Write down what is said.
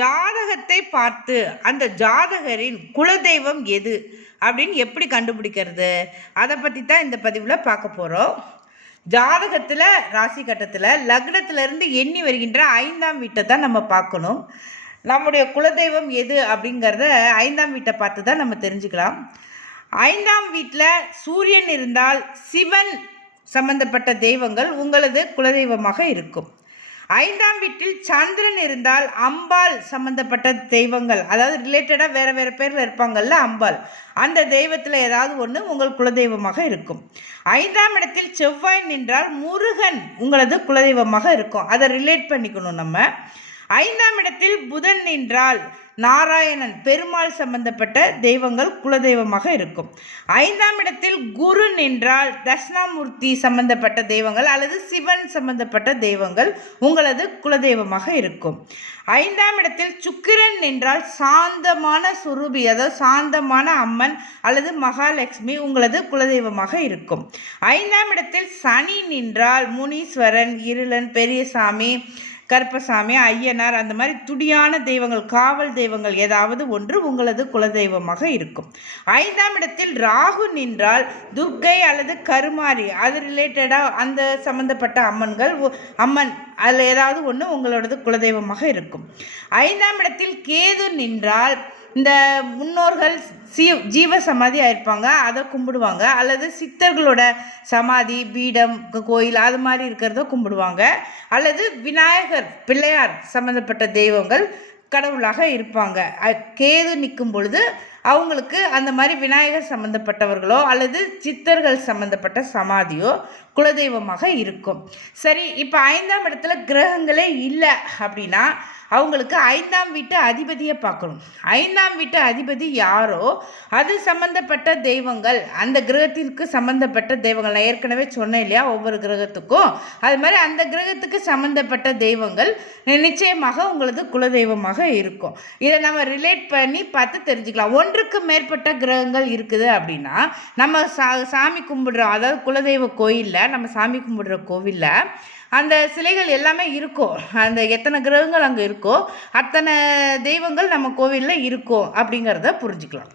ஜாதகத்தை பார்த்து அந்த ஜாதகரின் குலதெய்வம் எது அப்படின்னு எப்படி கண்டுபிடிக்கிறது, அதை பற்றி தான் இந்த பதிவில் பார்க்க போகிறோம். ஜாதகத்தில் ராசி கட்டத்தில் லக்னத்திலிருந்து எண்ணி வருகின்ற 5ஆம் வீட்டை தான் நம்ம பார்க்கணும். நம்முடைய குலதெய்வம் எது அப்படிங்கிறத 5ஆம் வீட்டை பார்த்து தான் நம்ம தெரிஞ்சுக்கலாம். 5ஆம் வீட்டில் சூரியன் இருந்தால் சிவன் சம்பந்தப்பட்ட தெய்வங்கள் உங்களது குலதெய்வமாக இருக்கும். 5ஆம் வீட்டில் சந்திரன் இருந்தால் அம்பாள் சம்பந்தப்பட்ட தெய்வங்கள், அதாவது ரிலேட்டடாக வேறு வேறு பேரில் இருப்பாங்கள்ல அம்பாள், அந்த தெய்வத்தில் ஏதாவது ஒன்று உங்கள் குலதெய்வமாக இருக்கும். 5ஆம் இடத்தில் செவ்வாய் நின்றால் முருகன் உங்களது குலதெய்வமாக இருக்கும். அதை ரிலேட் பண்ணிக்கணும் நம்ம. 5ஆம் இடத்தில் புதன் நின்றால் நாராயணன் பெருமாள் சம்பந்தப்பட்ட தெய்வங்கள் குலதெய்வமாக இருக்கும். 5ஆம் இடத்தில் குரு நின்றால் தட்சிணாமூர்த்தி சம்பந்தப்பட்ட தெய்வங்கள் அல்லது சிவன் சம்பந்தப்பட்ட தெய்வங்கள் உங்களது குலதெய்வமாக இருக்கும். 5ஆம் இடத்தில் சுக்கிரன் நின்றால் சாந்தமான சுரூபி, அதாவது சாந்தமான அம்மன் அல்லது மகாலட்சுமி உங்களது குலதெய்வமாக இருக்கும். 5ஆம் இடத்தில் சனி நின்றால் முனீஸ்வரன், இருளன், பெரியசாமி, கருப்பசாமி, ஐயனார், அந்த மாதிரி துடியான தெய்வங்கள், காவல் தெய்வங்கள் ஏதாவது ஒன்று உங்களது குலதெய்வமாக இருக்கும். 5ஆம் இடத்தில் ராகு நின்றால் துர்க்கை அல்லது கருமாரி, அது ரிலேட்டடாக அந்த சம்பந்தப்பட்ட அம்மன் அதில் ஏதாவது ஒன்று உங்களோடது குலதெய்வமாக இருக்கும். 5ஆம் இடத்தில் கேது நின்றால் இந்த முன்னோர்கள் ஜீவ சமாதி ஆயிருப்பாங்க, அதை கும்பிடுவாங்க, அல்லது சித்தர்களோட சமாதி, பீடம், கோயில் அது மாதிரி இருக்கிறத கும்பிடுவாங்க, அல்லது விநாயகர், பிள்ளையார் சம்மந்தப்பட்ட தெய்வங்கள் கடவுளாக இருப்பாங்க. கேது நிற்கும் பொழுது அவங்களுக்கு அந்த மாதிரி விநாயகர் சம்மந்தப்பட்டவர்களோ அல்லது சித்தர்கள் சம்மந்தப்பட்ட சமாதியோ குலதெய்வமாக இருக்கும். சரி, இப்போ 5ஆம் இடத்துல கிரகங்களே இல்லை அப்படின்னா அவங்களுக்கு 5ஆம் வீட்டு அதிபதியை பார்க்கணும். 5ஆம் வீட்டு அதிபதி யாரோ அது சம்பந்தப்பட்ட தெய்வங்கள், அந்த கிரகத்திற்கு சம்பந்தப்பட்ட தெய்வங்கள், நான் ஏற்கனவே சொன்னேன் இல்லையா, ஒவ்வொரு கிரகத்துக்கும் அது மாதிரி அந்த கிரகத்துக்கு சம்பந்தப்பட்ட தெய்வங்கள் நிச்சயமாக உங்களது குலதெய்வமாக இருக்கும். இதை நம்ம ரிலேட் பண்ணி பார்த்து தெரிஞ்சுக்கலாம். ஒன்றுக்கு மேற்பட்ட கிரகங்கள் இருக்குது அப்படின்னா நம்ம சாமி கும்பிடுறோம், அதாவது குலதெய்வ கோயிலில் நம்ம சாமி கும்பிடுற கோவிலில் அந்த சிலைகள் எல்லாமே இருக்கும். அந்த எத்தனை கிரகங்கள் அங்கே இருக்கோ அத்தனை தெய்வங்கள் நம்ம கோவிலில் இருக்கும் அப்படிங்கிறத புரிஞ்சுக்கலாம்.